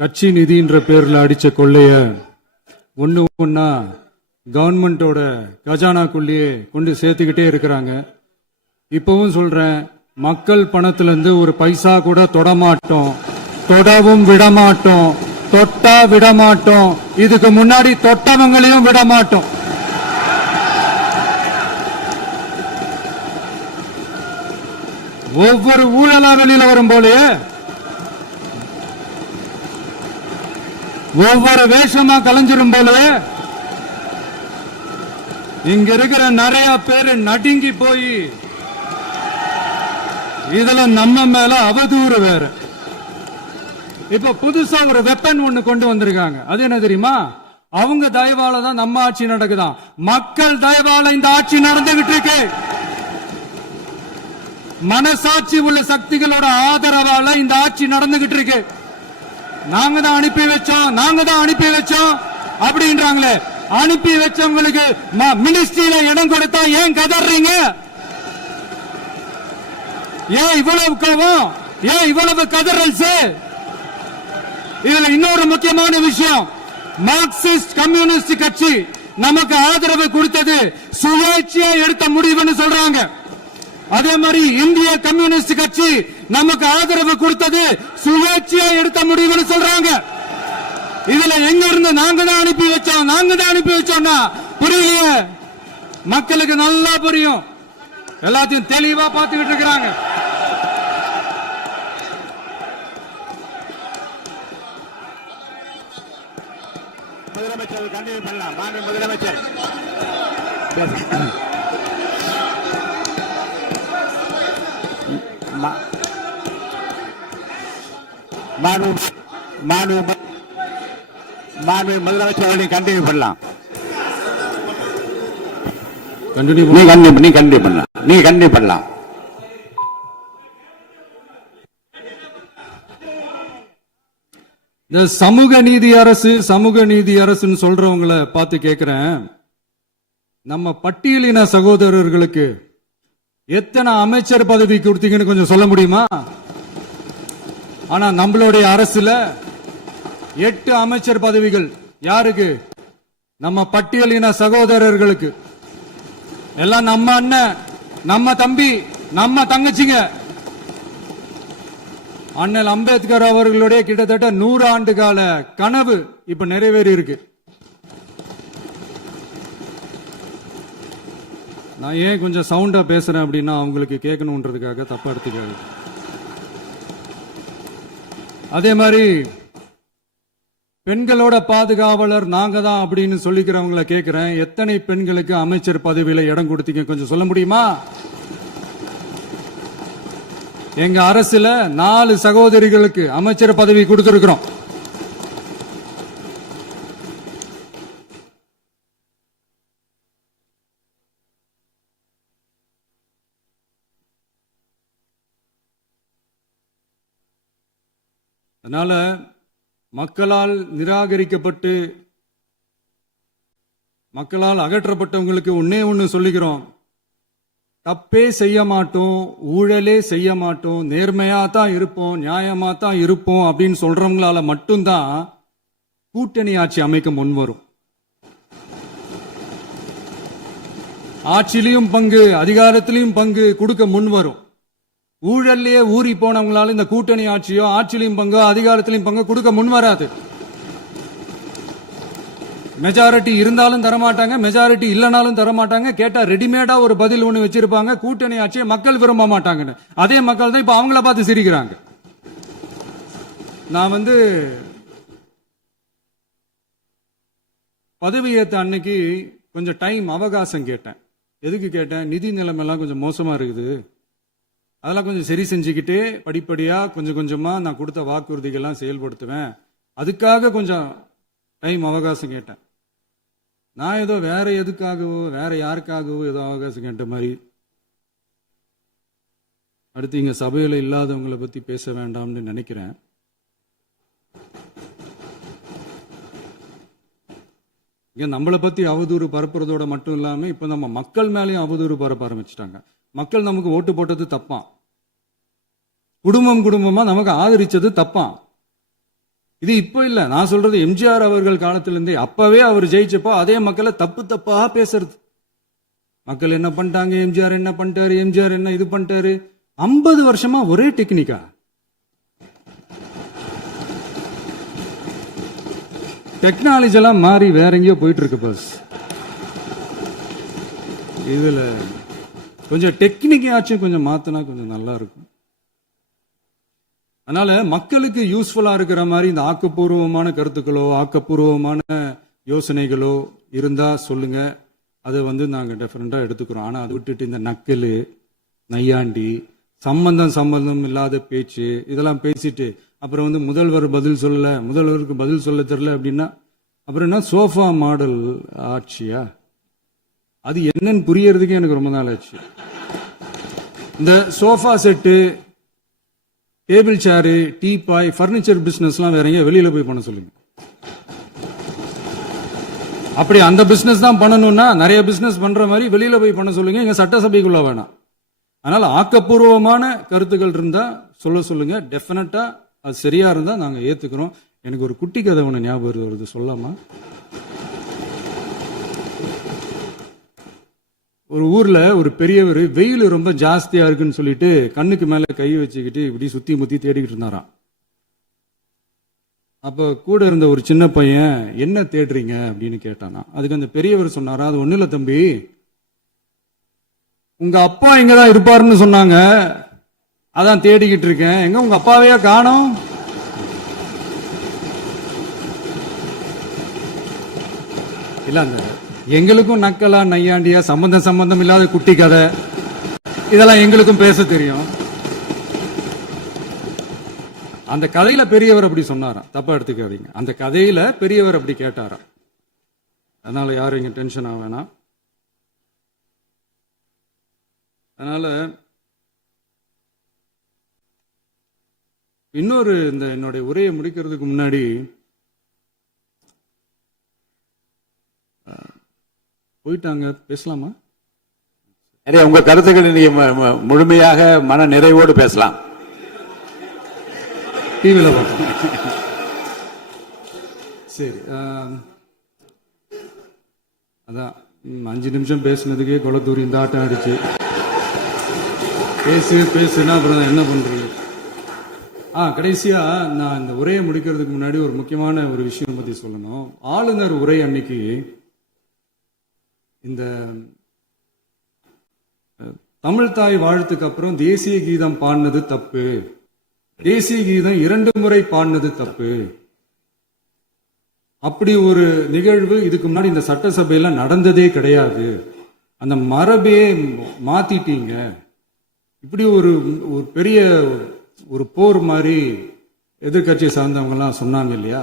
கட்சி நிதின்ற பேர்ல அடிச்ச கொள்ளைய ஒண்ணு ஒன்னா கவர்மெண்டோட கஜானாக்குள்ளேயே கொண்டு சேர்த்துக்கிட்டே இருக்கிறாங்க. இப்பவும் சொல்றேன், மக்கள் பணத்துல இருந்து ஒரு பைசா கூட தொடமாட்டோம், தொடவும் விடமாட்டோம், தொட்டா விடமாட்டோம், இதுக்கு முன்னாடி தொட்டவங்களையும் விடமாட்டோம். ஒவ்வொரு ஊழலா வெளியில வரும் போலே, ஒவ்வொரு வேஷமா கலைஞ்சிரும் போலே, இங்க இருக்கிற நிறைய பேரு நடுங்கி போய் இதுல நம்ம மேல அவதூறு வேற. இப்ப புதுசா ஒரு வெப்பன் ஒண்ணு கொண்டு வந்திருக்காங்க. அது என்ன தெரியுமா? அவங்க தயவால தான் நம்ம ஆட்சி நடக்குதான். மக்கள் தயவால இந்த ஆட்சி நடந்துகிட்டு இருக்கு. மனசாட்சி உள்ள சக்திகளோட ஆதரவால இந்த ஆட்சி நடந்துகிட்டு இருக்கு. நாங்க தான் அனுப்பி வச்சோம் அப்படின்றாங்களே. அனுப்பி வச்சவங்களுக்கு மினிஸ்ட்ரியில இடம் கொடுத்தா ஏன் கதறீங்க? ஏன் இவ்வளவு கோவம்? ஏன் இவ்வளவு கதறல்? இதுல இன்னொரு முக்கியமான விஷயம், மார்க்சிஸ்ட் கம்யூனிஸ்ட் கட்சி நமக்கு ஆதரவு கொடுத்தது சுயேட்சையா எடுத்த முடிவுன்னு சொல்றாங்க. அதே மாதிரி இந்திய கம்யூனிஸ்ட் கட்சி நமக்கு ஆதரவு கொடுத்தது சுயேட்சையா எடுத்த முடிவுன்னு சொல்றாங்க. இதுல எங்க இருந்து நாங்க தான் அனுப்பி வச்சோம்னா புரியலையே. மக்களுக்கு நல்லா புரியும், எல்லாத்தையும் தெளிவா பார்த்துக்கிட்டு இருக்கிறாங்க. முதலமைச்சர் கண்டினியூ பண்ணலாம். மாண்பு முதலமைச்சர் முதலமைச்சர் கண்டினியூ பண்ணலாம். நீ கண்டினியூ பண்ணலாம். இந்த சமூக நீதி அரசுன்னு சொல்றவங்களை பார்த்து கேட்கிறேன், நம்ம பட்டியலின சகோதரர்களுக்கு எத்தனை அமைச்சர் பதவி கொடுத்தீங்கன்னு கொஞ்சம் சொல்ல முடியுமா? ஆனா நம்மளுடைய அரசுல 8 அமைச்சர் பதவிகள் யாருக்கு? நம்ம பட்டியலின சகோதரர்களுக்கு. எல்லாம் நம்ம அண்ணன், நம்ம தம்பி, நம்ம தங்கச்சிங்க. அண்ணல் அம்பேத்கர் அவர்களுடைய கிட்டத்தட்ட 100 ஆண்டு கால கனவு இப்ப நிறைவேறி இருக்கு. நான் ஏன் கொஞ்சம் சவுண்டா பேசுறேன் அப்படின்னா அவங்களுக்கு கேட்கணுன்றதுக்காக, தப்பா எடுத்துக்காது. அதே மாதிரி பெண்களோட பாதுகாவலர் நாங்க தான் அப்படின்னு சொல்லிக்கிறவங்களை கேட்கிறேன், எத்தனை பெண்களுக்கு அமைச்சர் பதவியில இடம் கொடுத்தீங்க கொஞ்சம் சொல்ல முடியுமா? எங்க அரசுல 4 சகோதரிகளுக்கு அமைச்சர் பதவி கொடுத்திருக்கிறோம். அதனால மக்களால் நிராகரிக்கப்பட்டு மக்களால் அகற்றப்பட்டவங்களுக்கு ஒண்ணு சொல்லிக்கிறோம், தப்பே செய்ய மாட்டோம், ஊழலே செய்ய மாட்டோம், நேர்மையா தான் இருப்போம், நியாயமா தான் இருப்போம் அப்படின்னு சொல்றவங்களால மட்டும்தான் கூட்டணி ஆட்சி அமைக்க முன்வரும். ஆட்சியிலையும் பங்கு, அதிகாரத்திலையும் பங்கு கொடுக்க முன்வரும். ஊழல்லையே ஊறி போனவங்களால இந்த கூட்டணி ஆட்சியோ, ஆட்சியிலையும் பங்கோ, அதிகாரத்திலையும் பங்கு கொடுக்க முன்வராது. மெஜாரிட்டி இருந்தாலும் தரமாட்டாங்க, மெஜாரிட்டி இல்லைனாலும் தரமாட்டாங்க. கேட்டா ரெடிமேடா ஒரு பதில் ஒண்ணு வச்சிருப்பாங்க, கூட்டணி ஆட்சியை மக்கள் விரும்ப மாட்டாங்கன்னு. அதே மக்கள் தான் இப்ப அவங்கள பார்த்து சிரிக்கிறாங்க. நான் பதவி ஏத்த அன்னைக்கு கொஞ்சம் டைம் அவகாசம் கேட்டேன். எதுக்கு கேட்டேன்? நிதி நிலைமைலாம் கொஞ்சம் மோசமா இருக்குது, அதெல்லாம் கொஞ்சம் சரி செஞ்சுக்கிட்டே படிப்படியா கொஞ்சம் கொஞ்சமா நான் கொடுத்த வாக்குறுதிகள்லாம் செயல்படுத்துவேன், அதுக்காக கொஞ்சம் டைம் அவகாசம் கேட்டேன். நான் ஏதோ வேற எதுக்காகவோ வேற யாருக்காகவோ ஏதோ அவகாசம் கேட்ட மாதிரி. அடுத்து இங்க சபையில இல்லாதவங்களை பத்தி பேச வேண்டாம்னு நினைக்கிறேன். இங்க நம்மளை பத்தி அவதூறு பரப்புறதோட மட்டும் இல்லாம இப்ப நம்ம மக்கள் மேலேயும் அவதூறு பரப்ப ஆரம்பிச்சுட்டாங்க. மக்கள் நமக்கு ஓட்டு போட்டது தப்பான், குடும்பமா நமக்கு ஆதரிச்சது தப்பான். இது இப்போ இல்ல, நான் சொல்றது எம்ஜிஆர் அவர்கள் காலத்திலிருந்தே. அப்பவே அவர் ஜெயிச்சப்போ அதே மக்களை தப்பு தப்பா பேசுறது. மக்கள் என்ன பண்ணிட்டாங்க, எம்ஜிஆர் என்ன பண்ணிட்டாரு, எம்ஜிஆர் என்ன இது பண்ணிட்டாரு. 50 வருஷமா ஒரே டெக்னிக்கா. டெக்னாலஜி எல்லாம் மாறி வேற எங்கேயோ போயிட்டு இருக்கு பஸ். இதுல கொஞ்சம் டெக்னிக்காச்சும் கொஞ்சம் மாத்தினா கொஞ்சம் நல்லா இருக்கும். அதனால மக்களுக்கு யூஸ்ஃபுல்லா இருக்கிற மாதிரி இந்த ஆக்கப்பூர்வமான கருத்துக்களோ ஆக்கப்பூர்வமான யோசனைகளோ இருந்தா சொல்லுங்க. அதை நாங்க டெஃபரெண்டா எடுத்துக்கிறோம். ஆனா அதை விட்டுட்டு இந்த நக்கல், நையாண்டி, சம்பந்தம் இல்லாத பேச்சு இதெல்லாம் பேசிட்டு அப்புறம் முதல்வர் பதில் சொல்லல, முதல்வருக்கு பதில் சொல்ல தெரியல அப்படின்னா அப்புறம் என்ன சோஃபா மாடல் ஆட்சியா? அது என்னன்னு புரியறதுக்கே எனக்கு ரொம்ப நாள் ஆச்சு. இந்த sofa set, table chair, teapoy, furniture பிசினஸ்லாம் வேற எங்க வெளியில போய் பண்ண சொல்லுங்க. அப்படி அந்த பிசினஸ் தான் பண்ணணும்னா நிறைய பிசினஸ் பண்ற மாதிரி வெளியில போய் பண்ண சொல்லுங்க. எங்க சட்டசபைக்குள்ள வேணாம். அதனால ஆக்கப்பூர்வமான கருத்துக்கள் இருந்தா சொல்லுங்க. டெஃபினட்டா அது சரியா இருந்தா நாங்க ஏத்துக்கிறோம். எனக்கு ஒரு குட்டி கதை ஒண்ணு ஞாபகம் வருது, சொல்லாமா? ஒரு ஊர்ல ஒரு பெரியவர் வெயில் ரொம்ப ஜாஸ்தியா இருக்குன்னு சொல்லிட்டு கண்ணுக்கு மேல கை வச்சுக்கிட்டு இப்படி சுத்தி முத்தி தேடிக்கிட்டு இருந்தாராம். அப்ப கூட இருந்த ஒரு சின்ன பையன் என்ன தேடுறீங்க அப்படின்னு கேட்டானா. அதுக்கு அந்த பெரியவர் சொன்னாரா, அது ஒண்ணு இல்ல தம்பி, உங்க அப்பா இங்கதான் இருப்பாருன்னு சொன்னாங்க, அதான் தேடிக்கிட்டு இருக்கேன். எங்க உங்க அப்பாவையா காணோம்? இல்ல அந்த எங்களுக்கும் நக்கலா நையாண்டியா சம்பந்தம் இல்லாத குட்டி கதை இதெல்லாம் எங்களுக்கும் பேச தெரியும். அந்த கதையில பெரியவர் அப்படி சொன்னாராம், தப்பா எடுத்துக்காதீங்க. அந்த கதையில பெரியவர் அப்படி கேட்டாராம். அதனால யாரும் இங்க டென்ஷன் ஆக வேணாம். அதனால இன்னொரு இந்த என்னுடைய உரையை முடிக்கிறதுக்கு முன்னாடி போயிட்டாங்க, பேசலாமா? உங்க கருத்துக்களை நீங்க முழுமையாக மன நிறைவோடு பேசலாம். டிவியில பார்ப்போம். சரி, அதான் 5 நிமிஷம் பேசுனதுக்கே கொளத்தூரி இந்த ஆட்டம் அடிச்சு பேசுனா அப்புறம் என்ன பண்றது? கடைசியா நான் இந்த உரையை முடிக்கிறதுக்கு முன்னாடி ஒரு முக்கியமான ஒரு விஷயம் பத்தி சொல்லணும். ஆளுநர் உரை அன்னைக்கு இந்த தமிழ் தாய் வாழ்த்துக்கு அப்புறம் தேசிய கீதம் பாடினது தப்பு, தேசிய கீதம் 2 முறை பாடினது தப்பு, அப்படி ஒரு நிகழ்வு இதுக்கு முன்னாடி இந்த சட்டசபையில நடந்ததே கிடையாது, அந்த மரபே மாத்திட்டீங்க, இப்படி ஒரு பெரிய ஒரு போர் மாதிரி எதிர்கட்சியை சார்ந்தவங்க எல்லாம் சொன்னாங்க இல்லையா?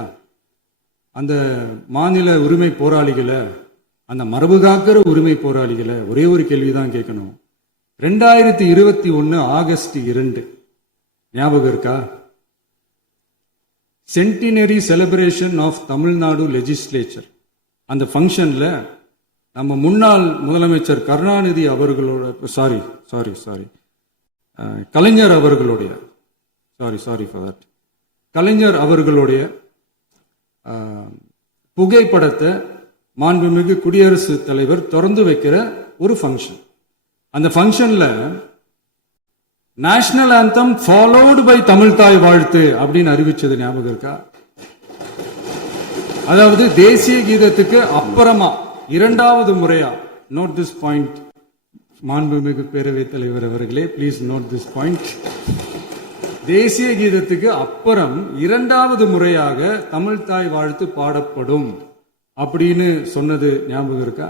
அந்த மாநில உரிமை போராளிகளை, அந்த மரபு காக்கிற உரிமை போராளிகளை ஒரே ஒரு கேள்விதான் கேட்கணும். 2021 ஆகஸ்ட் 2 ஞாபகம் இருக்கா? Centenary celebration of Tamil Nadu legislature. அந்த ஃபங்க்ஷன்ல நம்ம முன்னாள் முதலமைச்சர் கருணாநிதி அவர்களோட கலைஞர் அவர்களுடைய கலைஞர் அவர்களுடைய புகைப்படத்தை மாண்புமிகு குடியரசுத் தலைவர் திறந்து வைக்கிற ஒரு ஃபங்க்ஷன். அந்த ஃபங்க்ஷன்ல national anthem followed by Tamil Thai Vazhthu அப்படின்னு அறிவிச்சது ஞாபகம் இருக்கா? அதாவது தேசிய கீதத்துக்கு அப்புறமா 2வது முறையா, நோட் திஸ் பாயிண்ட் மாண்புமிகு பேரவைத் தலைவர் அவர்களே, பிளீஸ் நோட் திஸ் பாயிண்ட். தேசிய கீதத்துக்கு அப்புறம் 2வது முறையாக தமிழ் தாய் வாழ்த்து பாடப்படும் அப்படின்னு சொன்னது ஞாபகம் இருக்கா?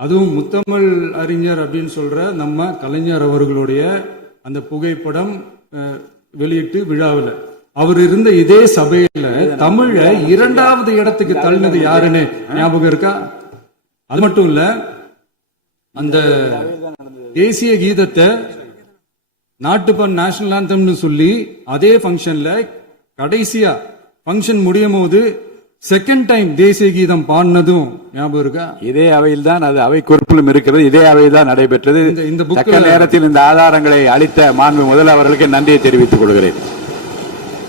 அதுவும் முத்தமிழ் அறிஞர் அப்படின்னு சொல்ற நம்ம கலைஞர் அவர்களுடைய அந்த புகைப்படம் வெளியிட்டு விழாவில் அவர் இருந்த இதே சபையில தமிழ 2வது இடத்துக்கு தள்ளினது யாருன்னு ஞாபகம் இருக்கா? அது மட்டும் இல்ல, அந்த தேசிய கீதத்தை நாட்டுப்பண் நேஷனல் ஆந்தம்னு சொல்லி அதே ஃபங்க்ஷன்ல கடைசியா ஃபங்க்ஷன் முடியும் போது செகண்ட் டைம் தேசிய கீதம் பாடினதும் ஞாபகம் இருக்கா? இதே அவையில் தான், அது அவை குறிப்பிலும் இருக்கிறது, இதே அவையில் தான் நடைபெற்றது. இந்த நேரத்தில் இந்த ஆதாரங்களை அளித்த மாண்பு முதல்வர்களுக்கு நன்றியை தெரிவித்துக் கொள்கிறேன்.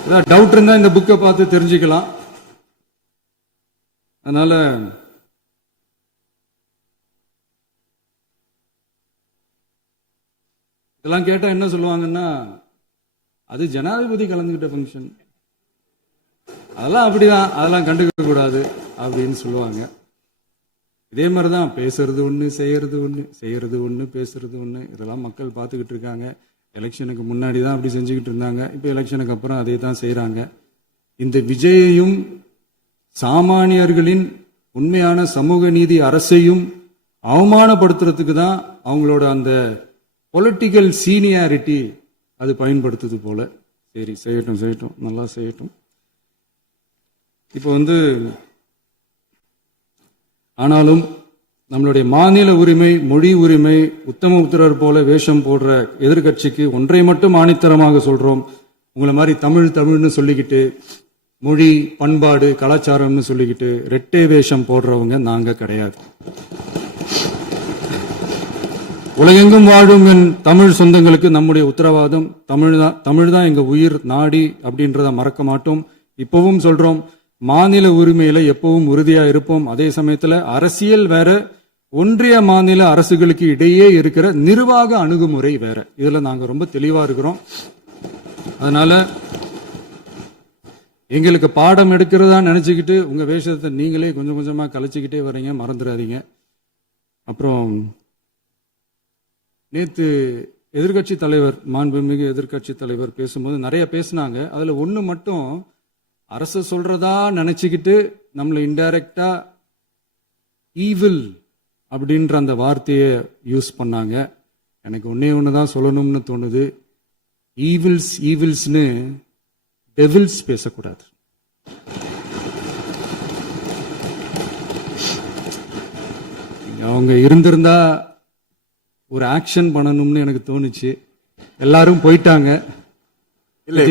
ஏதாவது டவுட் இருந்தா இந்த புக்கை பார்த்து தெரிஞ்சுக்கலாம். அதனால இதெல்லாம் கேட்டா என்ன சொல்லுவாங்கன்னா, அது ஜனாதிபதி கலந்துகிட்ட ஃபங்க்ஷன், அதெல்லாம் அப்படிதான், அதெல்லாம் கண்டுக்க கூடாது அப்படின்னு சொல்லுவாங்க. இதே மாதிரிதான் பேசுறது ஒண்ணு, செய்யறது ஒண்ணு, செய்யறது ஒண்ணு, பேசுறது ஒண்ணு. இதெல்லாம் மக்கள் பார்த்துக்கிட்டு இருக்காங்க. எலெக்ஷனுக்கு முன்னாடி தான் அப்படி செஞ்சுக்கிட்டு இருந்தாங்க. இப்போ எலெக்ஷனுக்கு அப்புறம் அதே தான் செய்யறாங்க. இந்த விஜயையும் சாமானியர்களின் உண்மையான சமூக நீதி அரசையும் அவமானப்படுத்துறதுக்கு தான் அவங்களோட அந்த பொலிட்டிக்கல் சீனியாரிட்டி அது பயன்படுத்துது போல. சரி, செய்யட்டும் செய்யட்டும், நல்லா செய்யட்டும். இப்போ ஆனாலும் நம்மளுடைய மாநில உரிமை, மொழி உரிமை, உத்தமபுத்திரர் போல வேஷம் போடுற எதிர்கட்சிக்கு ஒன்றை மட்டும் ஆணித்தரமாக சொல்றோம். உங்களை மாதிரி தமிழ்னு சொல்லிக்கிட்டு, மொழி, பண்பாடு, கலாச்சாரம்னு சொல்லிக்கிட்டு ரெட்டை வேஷம் போடுறவங்க நாங்க கிடையாது. உலகெங்கும் வாழும் என் தமிழ் சொந்தங்களுக்கு நம்முடைய உத்தரவாதம் தமிழ் தான் எங்க உயிர் நாடி அப்படின்றத மறக்க மாட்டோம். இப்பவும் சொல்றோம், மாநில உரிமையில எப்பவும் உறுதியா இருப்போம். அதே சமயத்துல அரசியல் வேற, ஒன்றிய மாநில அரசுகளுக்கு இடையே இருக்கிற நிர்வாக அணுகுமுறை வேற. இதுல நாங்க ரொம்ப தெளிவா இருக்கிறோம். அதனால எங்களுக்கு பாடம் எடுக்கிறதா நினைச்சுக்கிட்டு உங்க வேஷத்தை நீங்களே கொஞ்சம் கொஞ்சமா கலைச்சுக்கிட்டே வர்றீங்க, மறந்துடாதீங்க. அப்புறம் நேத்து எதிர்கட்சி தலைவர், மாண்புமிகு எதிர்கட்சி தலைவர் பேசும்போது நிறைய பேசினாங்க. அதுல ஒண்ணு மட்டும், அரசு சொல்றதா நினைச்சுக்கிட்டு நம்மளை இன்டைரக்டா ஈவில் அப்படின்ற அந்த வார்த்தையை யூஸ் பண்ணாங்க. எனக்கு ஒண்ணுதான் சொல்லணும்னு தோணுது. ஈவில்ஸ்னு டெவில்ஸ் பேசக்கூடாது. அவங்க இருந்திருந்தா ஒரு ஆக்ஷன் பண்ணணும்னு எனக்கு தோணுச்சு. எல்லாரும் போயிட்டாங்க. இல்ல,